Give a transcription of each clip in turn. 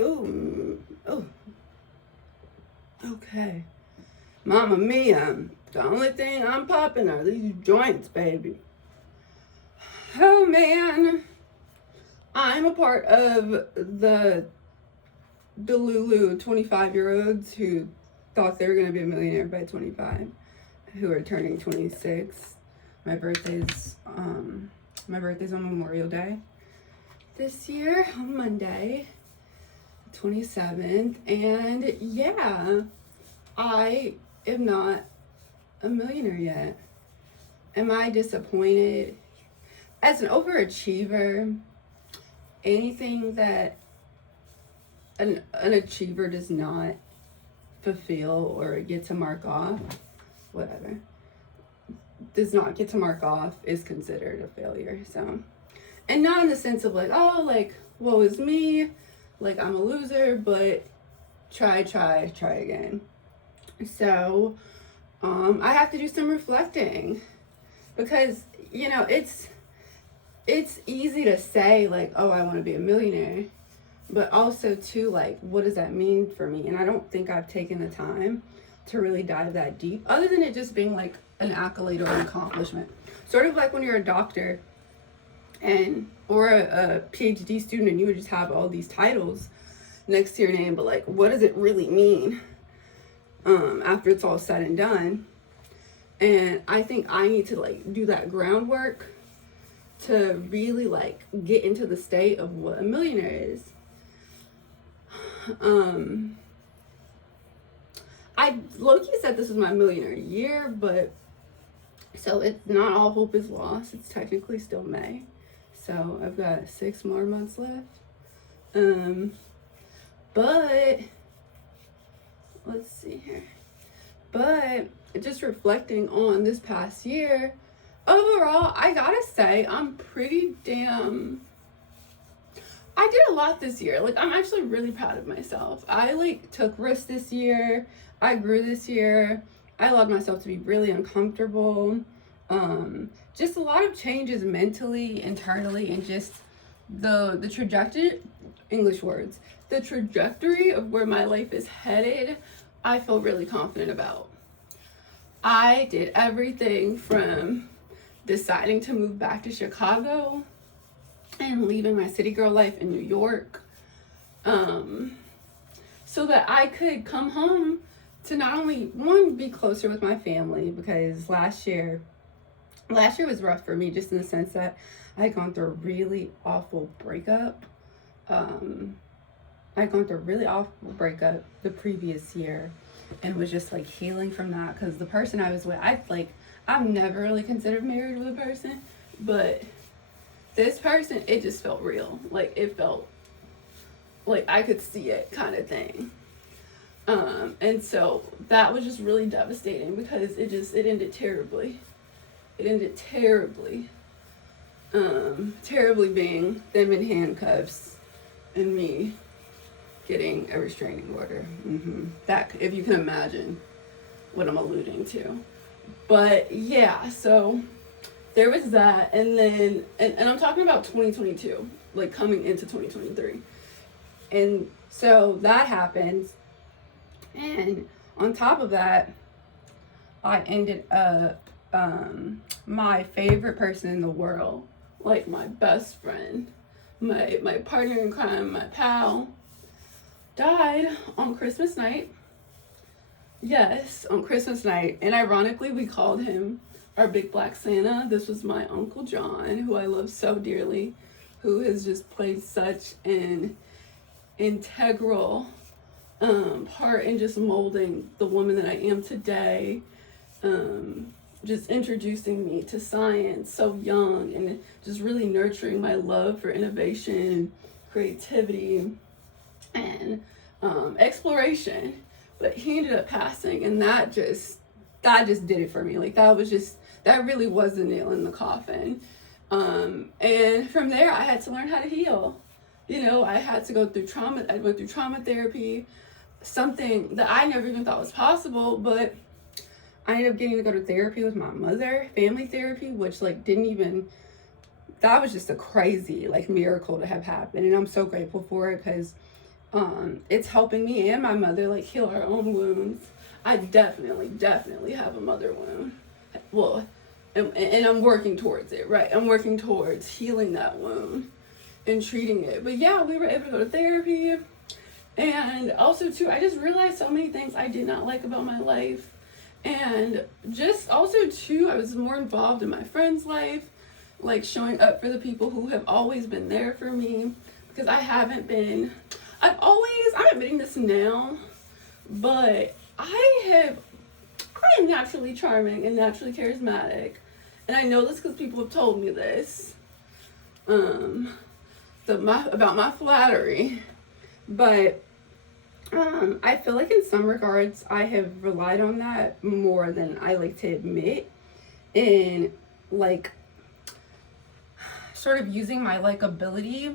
Ooh, oh, okay. Mama Mia, the only thing I'm popping are these joints, baby. Oh man, I'm a part of the Delulu 25-year-olds who thought they were gonna be a millionaire by 25, who are turning 26. My birthday's my birthday's on Memorial Day this year on Monday, 27th, and yeah, I am not a millionaire yet. Am I disappointed? As an overachiever, anything that an achiever does not fulfill or get to mark off, whatever, does not get to mark off is considered a failure. So, and not in the sense of like, oh, like, woe is me, like I'm a loser, but try again. So, I have to do some reflecting because, you know, it's easy to say like, oh, I want to be a millionaire, but also too, like, what does that mean for me? And I don't think I've taken the time to really dive that deep, other than it just being like an accolade or an accomplishment. Sort of like when you're a doctor and or a PhD student and you would just have all these titles next to your name, but like, what does it really mean after it's all said and done? And I think I need to like do that groundwork to really like get into the state of what a millionaire is. I low-key said this was my millionaire year, but so it's not all hope is lost. It's technically still May, so I've got 6 more months left. But let's see here. But just reflecting on this past year, overall, I gotta say I'm pretty damn. I did a lot this year. Like, I'm actually really proud of myself. I like took risks this year. I grew this year. I allowed myself to be really uncomfortable. Just a lot of changes mentally, internally, and just the trajectory, English words, the trajectory of where my life is headed, I feel really confident about. I did everything from deciding to move back to Chicago and leaving my city girl life in New York, so that I could come home to not only, one, be closer with my family, because last year was rough for me, just in the sense that I had gone through a really awful breakup. The previous year, and was just like healing from that, because the person I was with, I've never really considered married with a person, but this person, it just felt real. Like, it felt like I could see it, kind of thing. And so that was just really devastating, because it ended terribly. It ended terribly. Terribly being them in handcuffs and me getting a restraining order. That, if you can imagine what I'm alluding to. But yeah, so there was that, and then, and I'm talking about 2022, like coming into 2023. And so that happens, and on top of that, I ended up, my favorite person in the world, like my best friend, my partner in crime, my pal, died on Christmas night. Yes, on Christmas night. And ironically, we called him our big black Santa. This was my Uncle John, who I love so dearly, who has just played such an integral part in just molding the woman that I am today. Just introducing me to science so young, and just really nurturing my love for innovation, creativity, and exploration. But he ended up passing, and that just did it for me. Like, that really was the nail in the coffin. And from there, I had to learn how to heal. You know, I had to go through trauma. I went through trauma therapy, something that I never even thought was possible, but I ended up getting to go to therapy with my mother, family therapy, which that was just a crazy like miracle to have happened. And I'm so grateful for it, because It's helping me and my mother like heal our own wounds. I definitely have a mother wound. Well, and I'm working towards it, right? I'm working towards healing that wound and treating it. But yeah, we were able to go to therapy. And also, too, I just realized so many things I did not like about my life. And just also, too, I was more involved in my friend's life, like showing up for the people who have always been there for me. Because I haven't been, I'm admitting this now, but I am naturally charming and naturally charismatic. And I know this because people have told me this. About my flattery. But I feel like in some regards I have relied on that more than I like to admit. In like sort of using my likability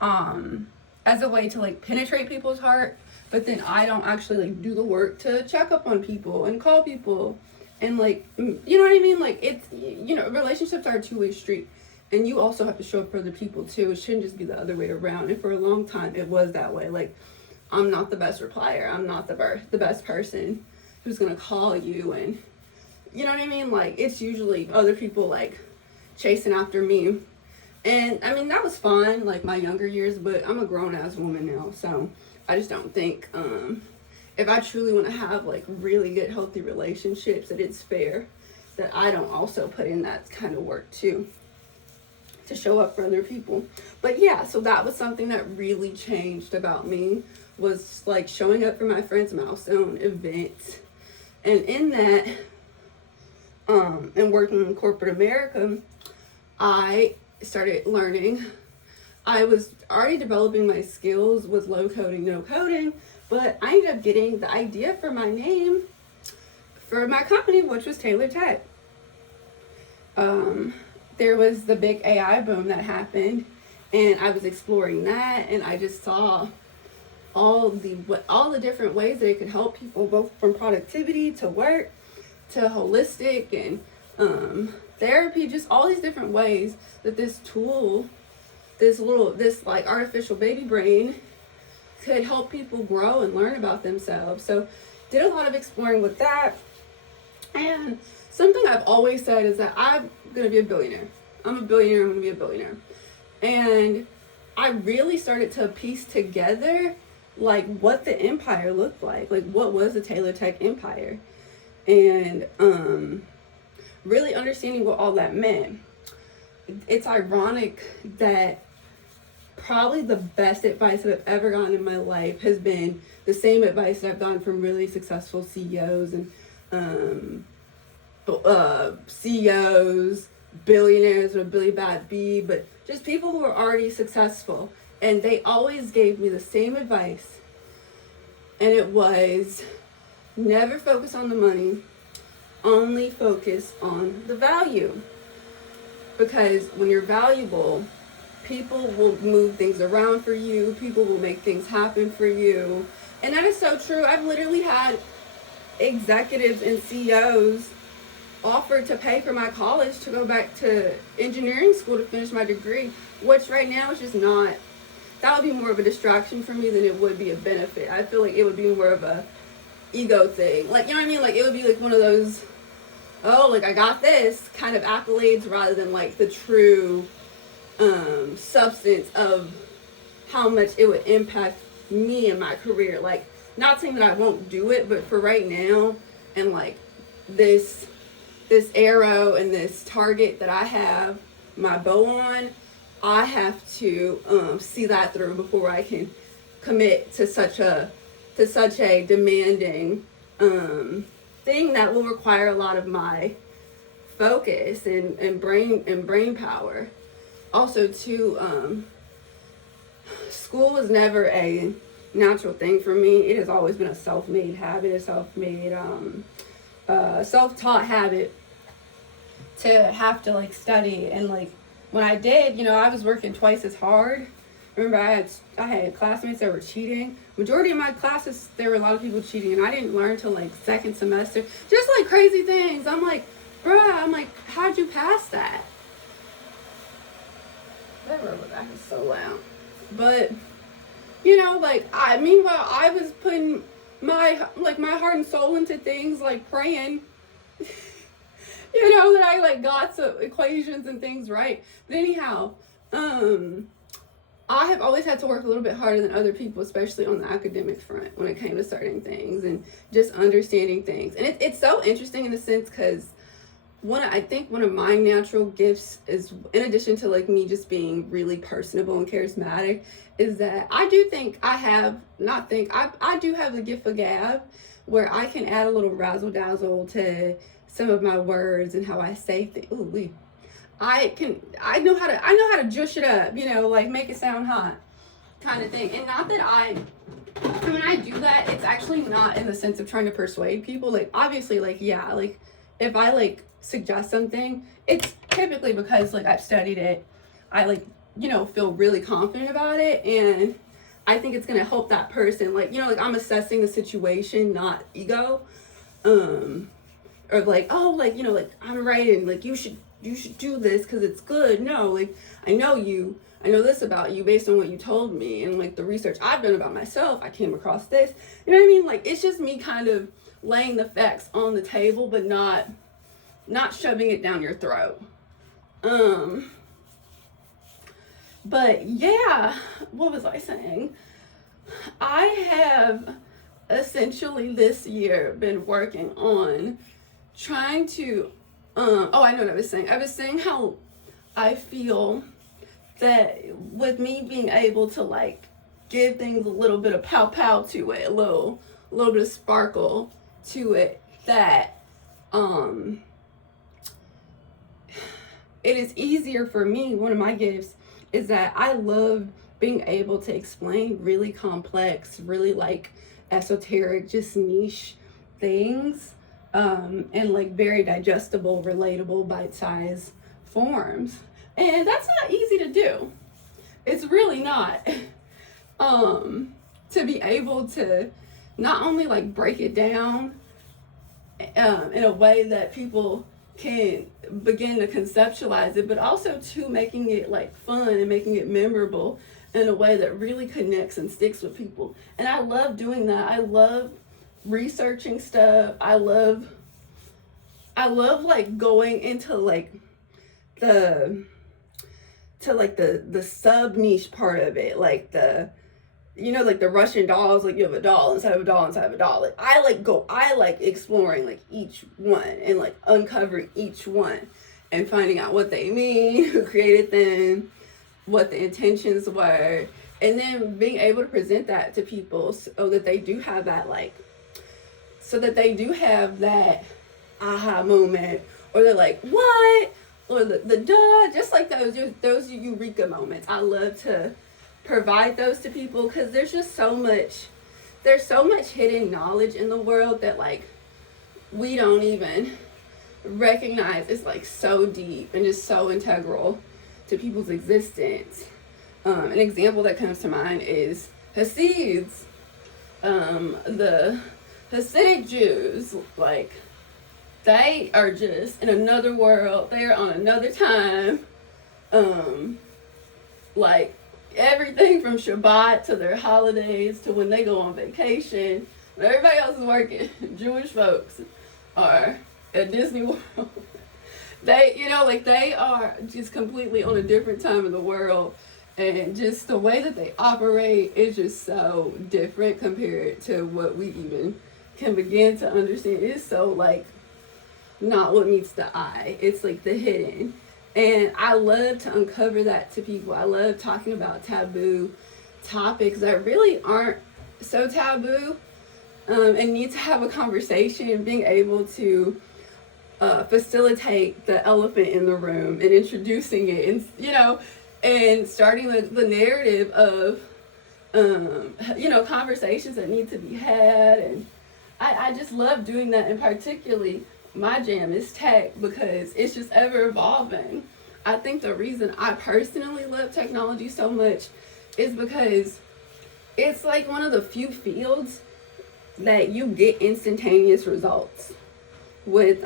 as a way to like penetrate people's heart, but then I don't actually like do the work to check up on people and call people and like, you know what I mean? Like it's, you know, relationships are a two-way street, and you also have to show up for other people too. It shouldn't just be the other way around. And for a long time it was that way. Like, I'm not the best replier. I'm not the best person who's gonna call you, and you know what I mean? Like, it's usually other people like chasing after me. And I mean, that was fun, like my younger years, but I'm a grown ass woman now, so I just don't think if I truly want to have like really good healthy relationships, that it's fair that I don't also put in that kind of work too, to show up for other people. But yeah, so that was something that really changed about me, was like showing up for my friends' milestone events. And in that, and working in corporate America, I started learning. I was already developing my skills with low coding, no coding, but I ended up getting the idea for my name for my company, which was Taylor Tech. There was the big AI boom that happened, and I was exploring that, and I just saw all the different ways that it could help people, both from productivity to work to holistic and therapy, just all these different ways that this tool, this like artificial baby brain, could help people grow and learn about themselves. So did a lot of exploring with that. And something I've always said is that I'm gonna be a billionaire. I'm gonna be a billionaire. And I really started to piece together like what the empire looked like what was the Taylor Tech empire, and really understanding what all that meant. It's ironic that probably the best advice that I've ever gotten in my life has been the same advice that I've gotten from really successful CEOs and CEOs, billionaires with a Billy Bad B, but just people who are already successful. And they always gave me the same advice. And it was, never focus on the money, only focus on the value. Because when you're valuable, people will move things around for you. People will make things happen for you. And that is so true. I've literally had executives and CEOs offer to pay for my college to go back to engineering school to finish my degree, which right now is just not, that would be more of a distraction for me than it would be a benefit. I feel like it would be more of a ego thing. Like, you know what I mean? Like, it would be like one of those, oh, like I got this kind of accolades, rather than like the true substance of how much it would impact me and my career. Like, not saying that I won't do it, but for right now, and like this arrow and this target that I have my bow on, I have to see that through before I can commit to such a demanding thing that will require a lot of my focus and brain power. Also, too, school was never a natural thing for me. It has always been a self-made habit, a self-taught habit to have to like study. And like when I did, you know, I was working twice as hard. Remember, I had classmates that were cheating. Majority of my classes, there were a lot of people cheating, and I didn't learn till like second semester. Just like crazy things. I'm like, bruh, how'd you pass that? That rubber back is so loud. But You know, like meanwhile I was putting my heart and soul into things like praying, that I like got some equations and things right. But anyhow, I have always had to work a little bit harder than other people, especially on the academic front when it came to certain things and just understanding things. And it's so interesting in a sense because I think one of my natural gifts is, in addition to like me just being really personable and charismatic, is that I do think I do have the gift of gab where I can add a little razzle dazzle to some of my words and how I say things. Ooh, I know how to juice it up, like make it sound hot kind of thing. And not that when I do that, it's actually not in the sense of trying to persuade people. Like obviously, like, yeah, like if I like suggest something, it's typically because like I've studied it. I like, feel really confident about it, and I think it's gonna help that person. Like, like I'm assessing the situation, not ego. Or like, oh, like, like I'm right and like you should do this because it's good. No, like I know this about you based on what you told me and like the research I've done about myself. I came across this. You know what I mean? Like it's just me kind of laying the facts on the table, but not shoving it down your throat. But yeah, what was I saying? I have essentially this year been working on trying to I know what I was saying. I was saying how I feel that with me being able to like give things a little bit of pow pow to it, a little bit of sparkle to it, that it is easier for me. One of my gifts is that I love being able to explain really complex, really like esoteric, just niche things in like very digestible, relatable, bite-sized forms. And that's not easy to do. It's really not. To be able to not only like break it down in a way that people can begin to conceptualize it, but also to making it like fun and making it memorable in a way that really connects and sticks with people. And I love doing that. I love researching stuff. I love like going into like the sub niche part of it, like the like the Russian dolls, like you have a doll inside of a doll inside of a doll. Like I like exploring like each one and like uncovering each one and finding out what they mean, who created them, what the intentions were, and then being able to present that to people so that they do have that aha moment, or they're like, what? Or the duh, just like those eureka moments. I love to provide those to people because there's so much hidden knowledge in the world that like we don't even recognize. It's like so deep and just so integral to people's existence. An example that comes to mind is Hasids. The Hasidic Jews, like, they are just in another world. They are on another time. Like everything from Shabbat to their holidays to when they go on vacation. When everybody else is working, Jewish folks are at Disney World. They are just completely on a different time of the world. And just the way that they operate is just so different compared to what we even can begin to understand. It's so like not what meets the eye. It's like the hidden. And I love to uncover that to people. I love talking about taboo topics that really aren't so taboo, and need to have a conversation, and being able to facilitate the elephant in the room and introducing it, and and starting the narrative of conversations that need to be had. And I just love doing that. And particularly my jam is tech because it's just ever evolving. I think the reason I personally love technology so much is because it's like one of the few fields that you get instantaneous results with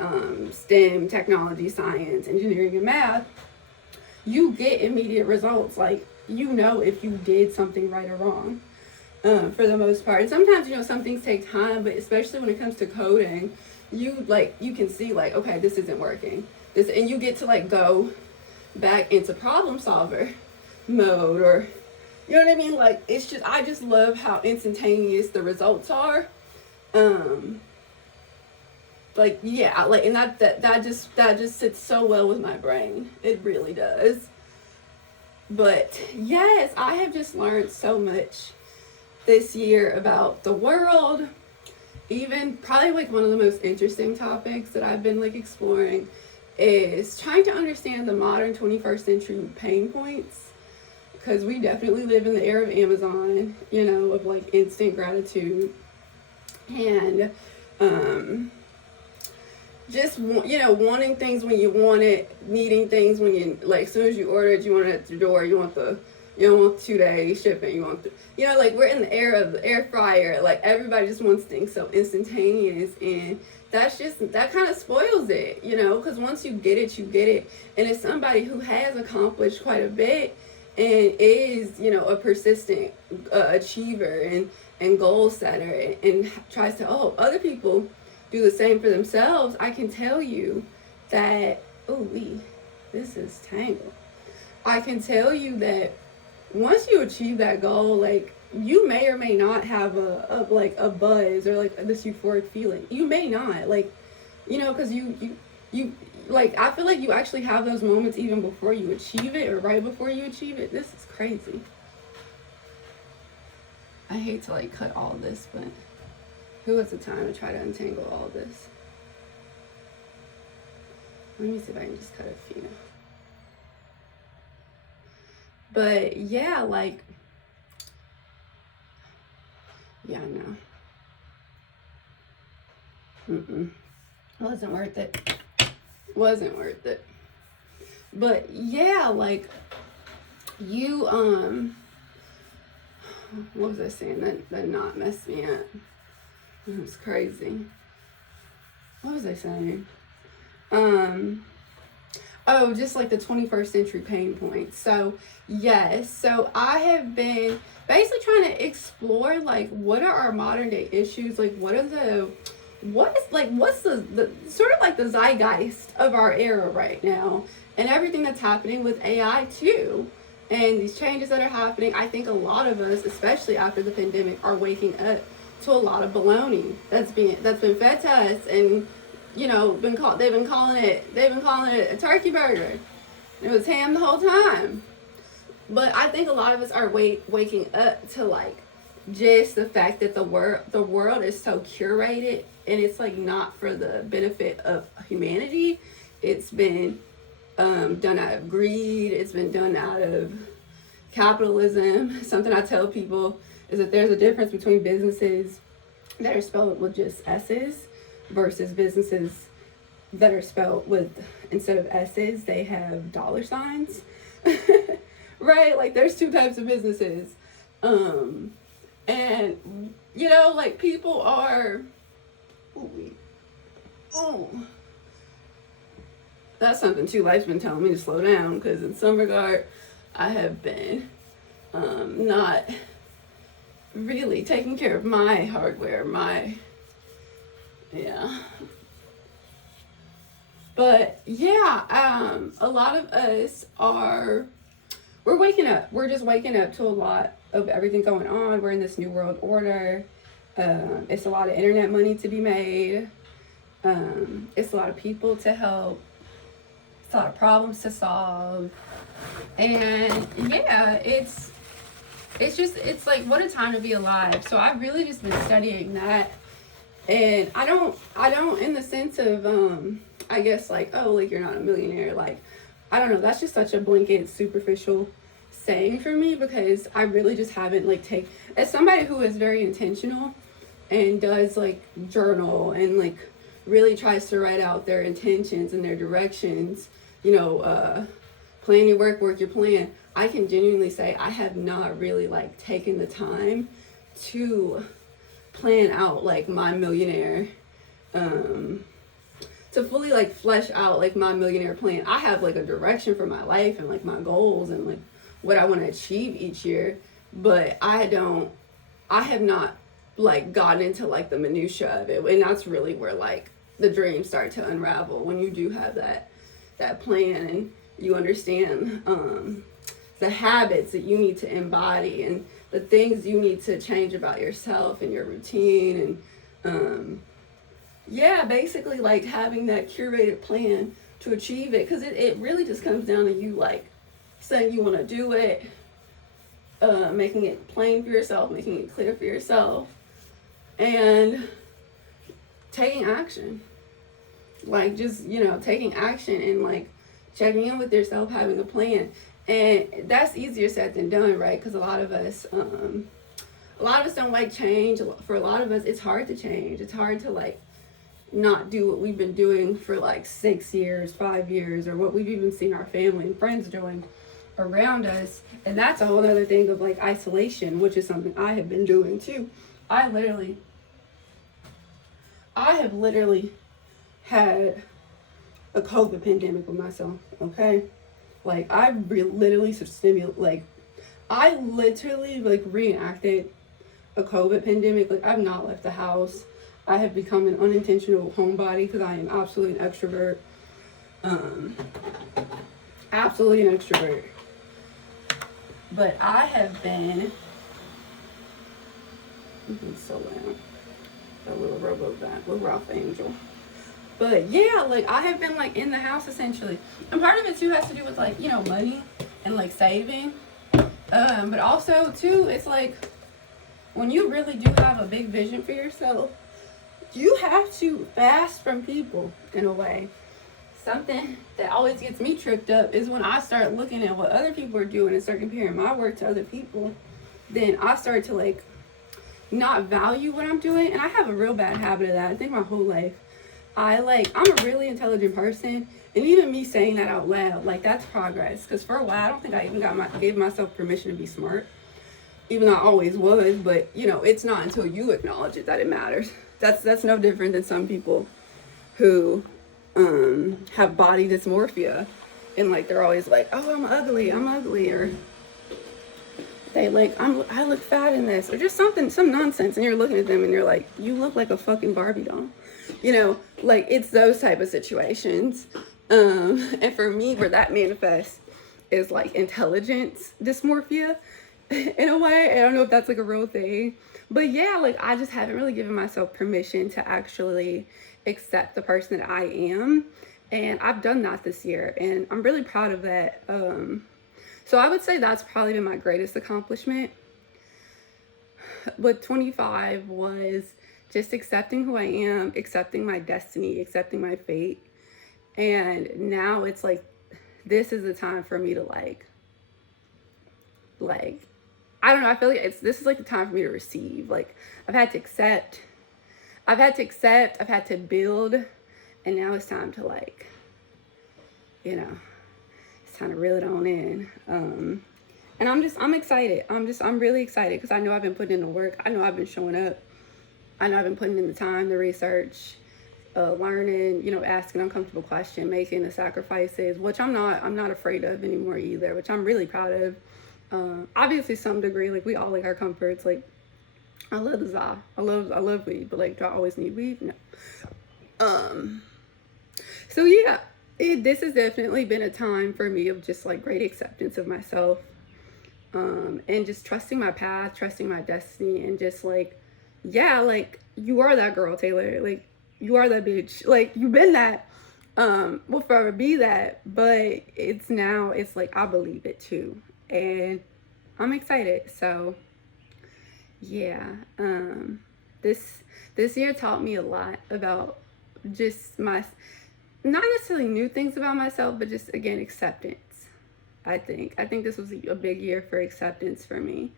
STEM, technology, science, engineering, and math. You get immediate results, like if you did something right or wrong. for the most part. And sometimes, some things take time, but especially when it comes to coding, you can see like, okay, this isn't working. And you get to like go back into problem solver mode, or you know what I mean? Like, I just love how instantaneous the results are. Like, yeah, like, and that just sits so well with my brain. It really does. But yes, I have just learned so much this year about the world. Even probably like one of the most interesting topics that I've been like exploring is trying to understand the modern 21st century pain points, because we definitely live in the era of Amazon, of like instant gratitude, and just wanting things when you want it, needing things when you like, as soon as you order it, you want it at your door. You want 2-day shipping. You want like, we're in the era of the air fryer. Like, everybody just wants things so instantaneous, and that kind of spoils it, because once you get it, you get it. And as somebody who has accomplished quite a bit and is a persistent achiever and goal setter, and tries to help other people do the same for themselves, I can tell you that, this is tangled. I can tell you that once you achieve that goal, like, you may or may not have a buzz or like this euphoric feeling. You may not, like, because you like, I feel like you actually have those moments even before you achieve it, or right before you achieve it. This is crazy. I hate to like cut all this, but who has the time to try to untangle all of this? Let me see if I can just cut a few. But yeah, like, yeah, no. Wasn't worth it. Wasn't worth it. But yeah, like, you, what was I saying? That knot messed me up. It was crazy. What was I saying? Just like the 21st century pain points. So yes, so I have been basically trying to explore, like, what are our modern day issues? Like, what's the sort of like the zeitgeist of our era right now, and everything that's happening with AI too, and these changes that are happening. I think a lot of us, especially after the pandemic, are waking up to a lot of baloney that's been fed to us, and they've been calling it a turkey burger. It was ham the whole time. But I think a lot of us are waking up to like just the fact that the world is so curated, and it's like not for the benefit of humanity. It's been done out of greed. It's been done out of capitalism. Something I tell people is that there's a difference between businesses that are spelled with just S's versus businesses that are spelled with, instead of S's, they have dollar signs. Right? Like, there's two types of businesses. And, like, people are... That's something too. Life's been telling me to slow down, because in some regard, I have been not really taking care of my hardware, But yeah, a lot of us we're waking up. We're just waking up to a lot of everything going on. We're in this new world order. It's a lot of internet money to be made. It's a lot of people to help. It's a lot of problems to solve. And yeah, it's like, what a time to be alive. So I've really just been studying that. And I don't in the sense of, I guess, like, oh, like, you're not a millionaire. Like, I don't know. That's just such a blanket, superficial saying for me, because I really just haven't, like, as somebody who is very intentional and does, like, journal and, like, really tries to write out their intentions and their directions, plan your work your plan. I can genuinely say I have not really, like, taken the time to plan out, like, my millionaire, to fully, like, flesh out, like, my millionaire plan. I have, like, a direction for my life and, like, my goals and, like, what I want to achieve each year, but I don't I have not like gotten into like the minutia of it, and that's really where like the dreams start to unravel when you do have that plan and you understand the habits that you need to embody and the things you need to change about yourself and your routine and yeah, basically like having that curated plan to achieve it, because it really just comes down to you like saying you want to do it, making it plain for yourself, making it clear for yourself, and taking action. Like just, you know, taking action and like checking in with yourself, having a plan. And that's easier said than done, right? Because a lot of us don't like change. For a lot of us, it's hard to change. It's hard to like not do what we've been doing for like 6 years, 5 years, or what we've even seen our family and friends doing around us. And that's a whole other thing of like isolation, which is something I have been doing too. I have literally had a COVID pandemic with myself, okay? Like I literally reenacted a COVID pandemic. Like I've not left the house. I have become an unintentional homebody because I am absolutely an extrovert. Absolutely an extrovert. But I have been so loud. That little little Ralph Angel. But yeah, like I have been like in the house essentially. And part of it too has to do with like, you know, money and like saving. But also too, it's like when you really do have a big vision for yourself, you have to fast from people in a way. Something that always gets me tripped up is when I start looking at what other people are doing and start comparing my work to other people, then I start to like not value what I'm doing. And I have a real bad habit of that. I think my whole life. I'm a really intelligent person, and even me saying that out loud, like that's progress. Because for a while, I don't think I even gave myself permission to be smart, even though I always was. But you know, it's not until you acknowledge it that it matters. That's no different than some people who have body dysmorphia, and like they're always like, oh, I'm ugly, or they like I look fat in this, or just some nonsense, and you're looking at them and you're like, you look like a fucking Barbie doll. You know, like it's those type of situations. And for me, where that manifests is like intelligence dysmorphia in a way. I don't know if that's like a real thing, but yeah, like I just haven't really given myself permission to actually accept the person that I am. And I've done that this year, and I'm really proud of that. So I would say that's probably been my greatest accomplishment. But 25 was just accepting who I am, accepting my destiny, accepting my fate. And now it's like, this is the time for me to like, I don't know, I feel like this is like the time for me to receive. Like I've had to accept, I've had to build, and now it's time to like, you know, it's time to reel it on in. And I'm excited. I'm really excited because I know I've been putting in the work. I know I've been showing up. I know I've been putting in the time, the research, learning, you know, asking uncomfortable questions, making the sacrifices, which I'm not afraid of anymore either, which I'm really proud of. Obviously some degree, like we all like our comforts. Like I love the za. I love weed, but like do I always need weed? No. So yeah, this has definitely been a time for me of just like great acceptance of myself. And just trusting my path, trusting my destiny, and just like, yeah, like you are that girl, Taylor. Like you are that bitch. Like you've been that. Will forever be that. But it's like I believe it too, and I'm excited. So yeah, this year taught me a lot about just not necessarily new things about myself, but just again acceptance. I think this was a big year for acceptance for me.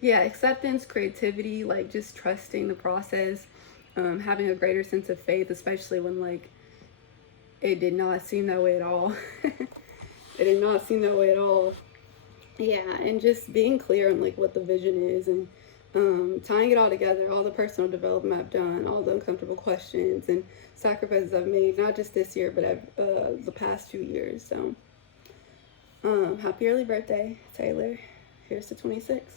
Yeah, acceptance, creativity, like just trusting the process, having a greater sense of faith, especially when like it did not seem that way at all. It did not seem that way at all. Yeah, and just being clear on like what the vision is, and tying it all together, all the personal development I've done, all the uncomfortable questions and sacrifices I've made, not just this year, but the past 2 years. So happy early birthday, Taylor. Here's to 26.